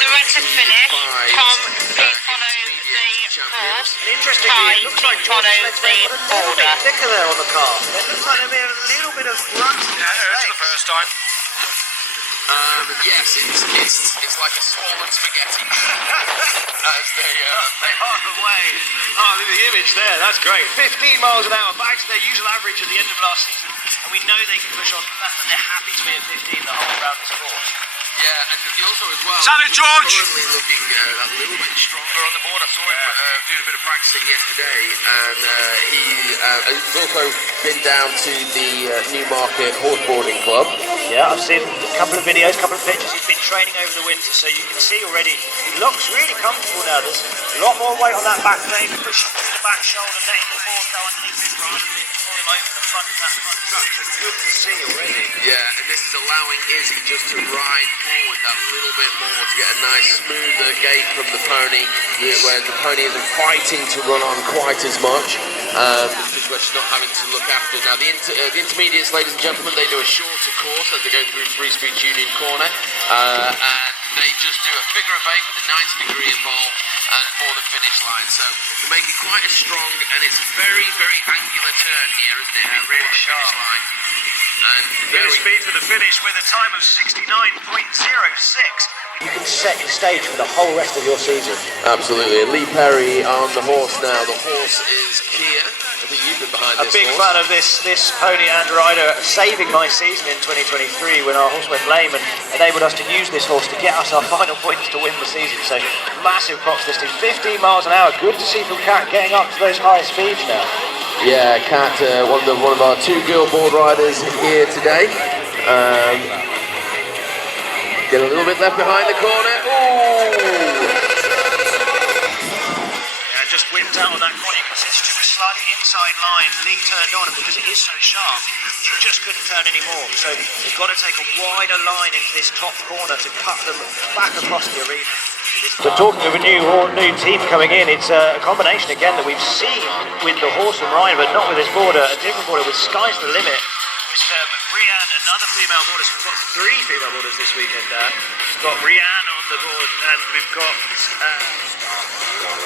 the run to finish. Tom, please follow the horse. And interestingly, it looks like George's legs may have got a little bit thicker there on the calf. It looks like there may have a little bit of grunt. Yeah, it's the first time. Yes, it's like a swollen spaghetti. As they are away. Oh, look at the image there. That's great. 15 miles an hour, back to their usual average at the end of last season. And we know they can push on. They're happy to be at 15 the whole round this course. Yeah, and he also as well. Salute, George! Currently looking a little bit stronger on the board. I saw him doing a bit of practicing yesterday, and he's also been down to the Newmarket Horseboarding Club. Yeah, I've seen a couple of videos, a couple of pictures. He's been training over the winter, so you can see already he looks really comfortable now. There's a lot more weight on that back leg, pushing through the back shoulder, letting the board go underneath it rather than pull him over the front of that front truck. So good to see already. Yeah, and this is allowing Izzy just to ride forward that little bit more to get a nice smoother gait from the pony, where the pony isn't fighting to run on quite as much, because where she's not having to look after. Now the intermediates, ladies and gentlemen, they do a shorter course as they go through Free Speech Union Corner, and they just do a figure of 8 with a 90-degree involved for the finish line. So to make it quite as strong, and it's a very, very angular turn here, isn't it? Really sharp. Line. And very speed to the finish with a time of 69.06. You can set the stage for the whole rest of your season. Absolutely. And Lee Perry on the horse now. The horse is Kia. I think you've been behind this horse. A big fan of this pony and rider, saving my season in 2023 when our horse went lame and enabled us to use this horse to get us our final points to win the season. So massive props to this team. 15 miles an hour. Good to see from Kat getting up to those higher speeds now. Yeah, Kat, one of our 2 girl board riders here today. Get a little bit left behind the corner. Ooh! Yeah, just whipped out on that corner. You can see she took a slightly inside line. Lee turned on, and because it is so sharp, she just couldn't turn anymore. So they've got to take a wider line into this top corner to cut them back across the arena. But talking of a new team coming in, it's a combination again that we've seen with the horse and rider, but not with this boarder. A different boarder with Sky's the Limit. Brianne, another female boarder. So we've got 3 female boarders this weekend. We've got Brianne on the board, and we've got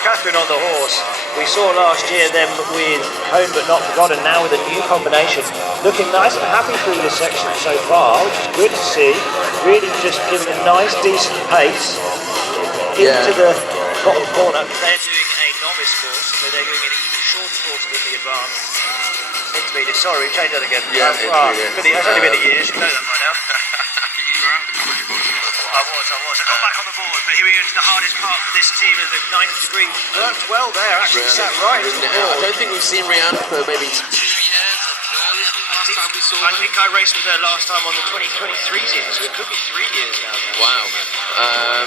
Catherine on the horse. We saw last year them with Home But Not Forgotten, now with a new combination. Looking nice and happy through this section so far, which is good to see. Really just giving a nice, decent pace into the bottom corner. They're doing a novice course, so they're doing an even shorter course than the advanced. Intermediate, sorry, we've changed that again. Yeah, it's only been a year, you should know that by now. You were out the comedy board. I was. I got back on the board, but here we go to the hardest part for this team is the 90-degree. Worked well there, actually sat right. I don't think we've seen Rihanna for maybe 2 years. Early, I think last time we saw her. I think I raced with her last time on the 2023 season, so it could be 3 years now. Wow.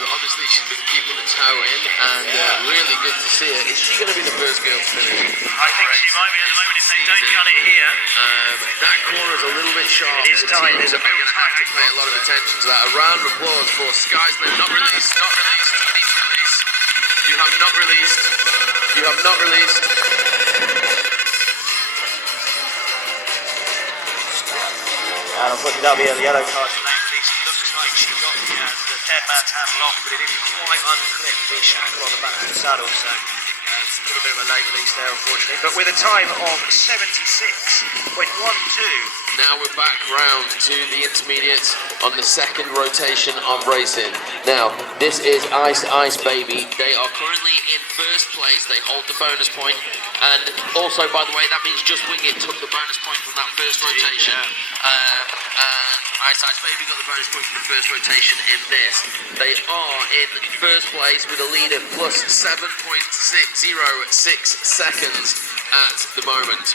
Obviously she's been keeping the toe in, and really good to see her. Is she going to be the first girl to finish? I think she might be at the moment if they don't gun it here. That corner is a little bit sharp. It is tight. There's a real tight. To pay a lot of attention to that. A round of applause for Sky's Limit. Not released. Not released. You need to release. You have not released. You have not released. And unfortunately that'll be a yellow card for late release. It looks like she got the dead man's handle off, but it didn't quite unclip the shackle on the back of the saddle, so it's a little bit of a late release there, unfortunately. But with a time of 76.12. Now we're back round to the intermediates on the 2nd rotation of racing. Now, this is Ice Baby. They are currently in 1st place. They hold the bonus point. And also, by the way, that means Just Wing It took the bonus point from that 1st rotation. And Ice Baby got the bonus point from the 1st rotation in this. They are in 1st place with a lead of plus 7.606 seconds at the moment.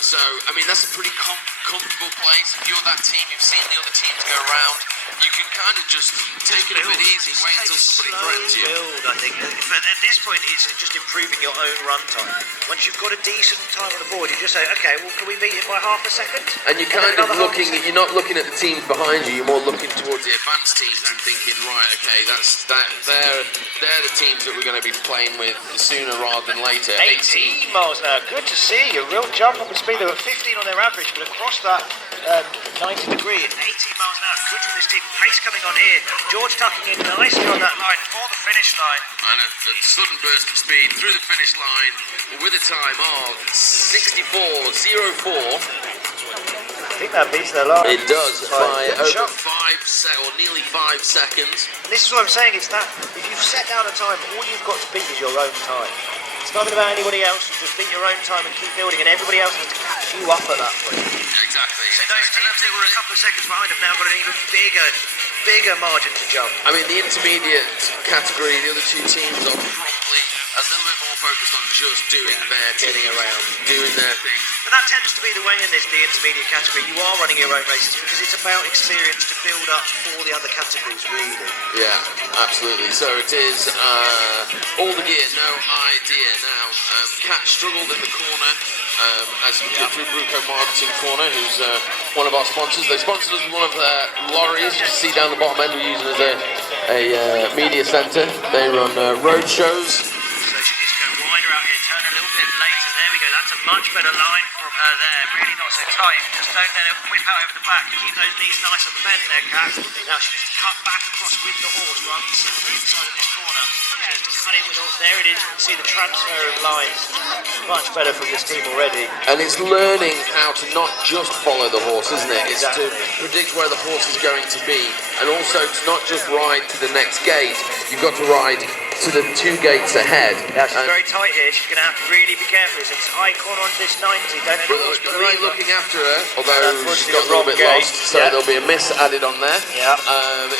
So, I mean, that's a pretty comfortable place. If you're that team, you've seen the other teams go around, you can kind of just take it a bit easy, wait until somebody threatens you. I think. But at this point, it's just improving your own run time. Once you've got a decent time on the board, you just say, okay, well, can we beat it by half a second? And you're kind of looking, you're not looking at the teams behind you, you're more looking towards the advanced teams and thinking, right, okay, they're the teams that we're going to be playing with sooner rather than later. 18 miles an hour, good to see. A real jump up in speed. They were 15 on their average, but across that 90 degree, 18 miles an hour. Good from this team. Pace coming on here. George tucking in nicely on that line for the finish line. And a sudden burst of speed through the finish line with a time of 64.04. I think that beats their line. It does by over shot. or nearly 5 seconds. And this is what I'm saying, it's that if you've set down a time, all you've got to beat is your own time. It's nothing about anybody else, you just beat your own time and keep building, and everybody else has to catch you up at that point. Exactly. So those teams that were a couple of seconds behind have now got an even bigger margin to jump. I mean, the intermediate category, the other two teams are probably a little bit more focused on just doing their getting thing, around, doing their thing. But that tends to be the way in the intermediate category. You are running your own races because it's about experience to build up for the other categories, really. Yeah, absolutely. So it is all the gear, no idea. Now, Kat struggled in the corner as we did through Bruco Marketing Corner, who's one of our sponsors. They sponsored us with one of their lorries. You see down the bottom end, we're using as a media centre. They run road shows. So she needs to go wider out here, turn a little bit later. There we go, that's a much better line from her there. Really not so tight. Just don't let it whip out over the back. Keep those knees nice and bent there, Kat. Now she needs to cut back across with the horse rather than sit on the inside of this corner. She needs to cut in with the horse. There it is. You can see the transfer of lines. Much better from this team already. And it's learning how to not just follow the horse, isn't it? It's Exactly. to predict where the horse is going to be, and also to not just ride to the next gate. You've got to ride to the 2 gates ahead. Now she's very tight here. She's going to have to really be careful. It's a tight corner on this 90. Don't let the horse put her Really over. looking after her, although she's got a little bit gate. lost, so there'll be a miss added on there. Yeah.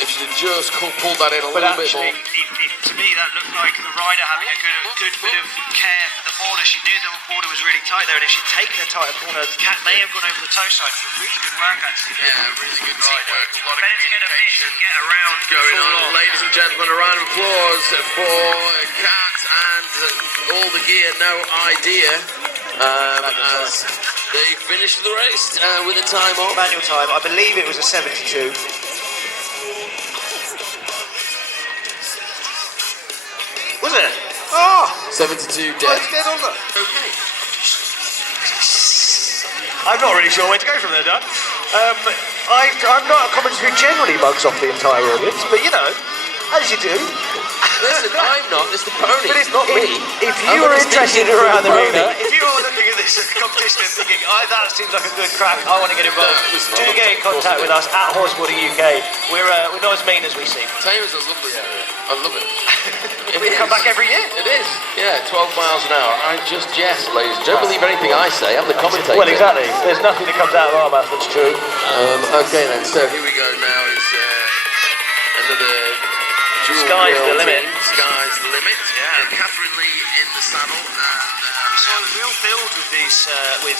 If she had just pulled that in a But little bit actually, more. to me, that looked like the rider having a good bit of care for the border. She knew the border was really tight there, and if she'd taken a tighter corner, the cat may have gone over the toe side. It was really good work, actually. Yeah, really good teamwork. A lot of Better to get a miss communication and get around going full on. Ladies and gentlemen, a round of applause for Kat and all the gear, no idea. As they finished the race with a time of Manual time, I believe it was a 72. Was it? Oh! 72 dead. Dead on that. Okay. I'm not really sure where to go from there, Dan. I'm not a commentator who generally bugs off the entire audience, but you know, as you do. Listen, I'm not, it's the pony. But it's not me. If you were interested around the arena, if you were looking at this competition and thinking, that seems like a good crack, I want to get involved, do get in contact with us at Horseboarding UK. We're not as mean as we seem. Thame is a lovely area. I love it. We come back every year. It is. Yeah, 12 miles an hour. I just jest, ladies. Don't believe anything I say. I'm the commentator. Well, exactly. There's nothing that comes out of our mouth that's true. Okay then. So here we go. Now is another. Sky's the limit. Sky's the limit. Yeah. Catherine Lee in the saddle, and We saw a real build with these, with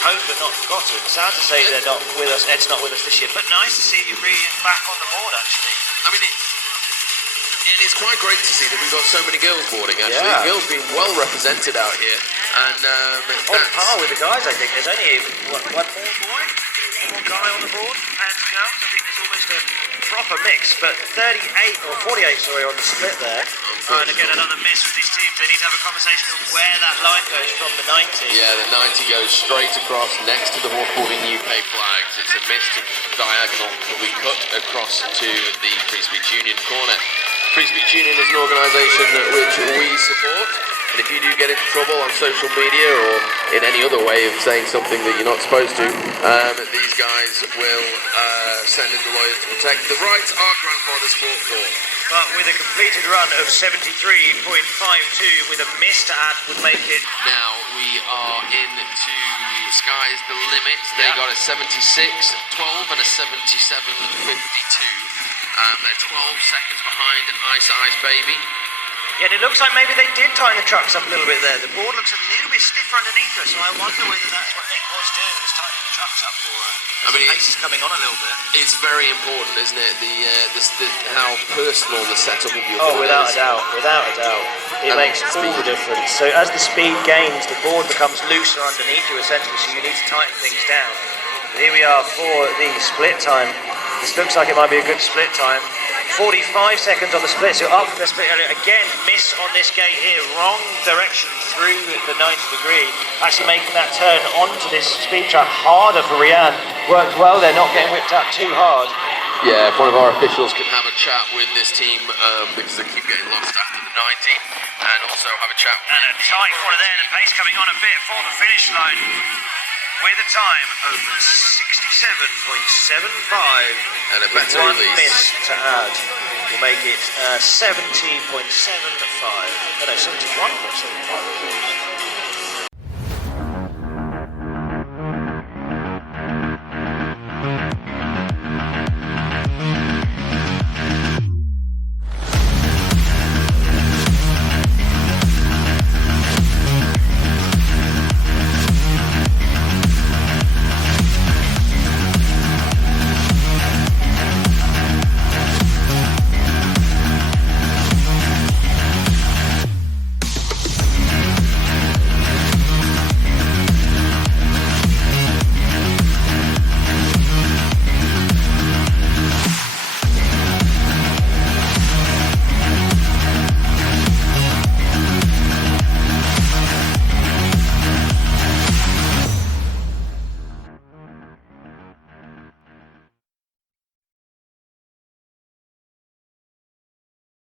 Cope but not forgotten. Sad to say they're not with us. Ed's not with us this year, but nice to see you back on the board actually. I mean, it is quite great to see that we've got so many girls boarding. Actually, Yeah. girls being well represented out here, and On par with the guys, I think. There's only one more boy, one more guy on the board compared to girls. I think there's almost a proper mix, but 38 or 48, sorry, on the split there. And again, another miss for these teams. They need to have a conversation of where that line goes from the 90. Yeah, the 90 goes straight across next to the Horseboarding UK flags. It's a missed diagonal that we cut across to the Free Speech Union corner. Free Speech Union is an organisation which we support, and if you do get into trouble on social media or in any other way of saying something that you're not supposed to, these guys will send in the lawyers to protect. The rights our grandfathers fought for. But with a completed run of 73.52, with a miss to add, would make it. Now we are into Sky's the Limit. They got a 76.12 and a 77.52. They're 12 seconds behind Ice Ice Baby. Yeah, and it looks like maybe they did tighten the trucks up a little bit there. The board looks a little bit stiffer underneath her, so I wonder whether that's what Nick was doing, was tightening the trucks up for her. I mean, the pace is coming on a little bit. It's very important, isn't it? How personal the setup of your board without is. a doubt, without a doubt. It makes all the difference. So as the speed gains, the board becomes looser underneath you essentially, so you need to tighten things down. But here we are for the split time. This looks like it might be a good split time. 45 seconds on the split, so up from the split earlier. Again, miss on this gate here, wrong direction through the 90 degree, actually making that turn onto this speed track harder for Rianne. worked well. They're not getting whipped up too hard. Yeah, if one of our officials can have a chat with this team because they keep getting lost after the 90, and also have a chat with And a tight corner there, the pace coming on a bit for the finish line with a time of 67.75. and a better One release. miss to add will make it 70.75. No, 71.75.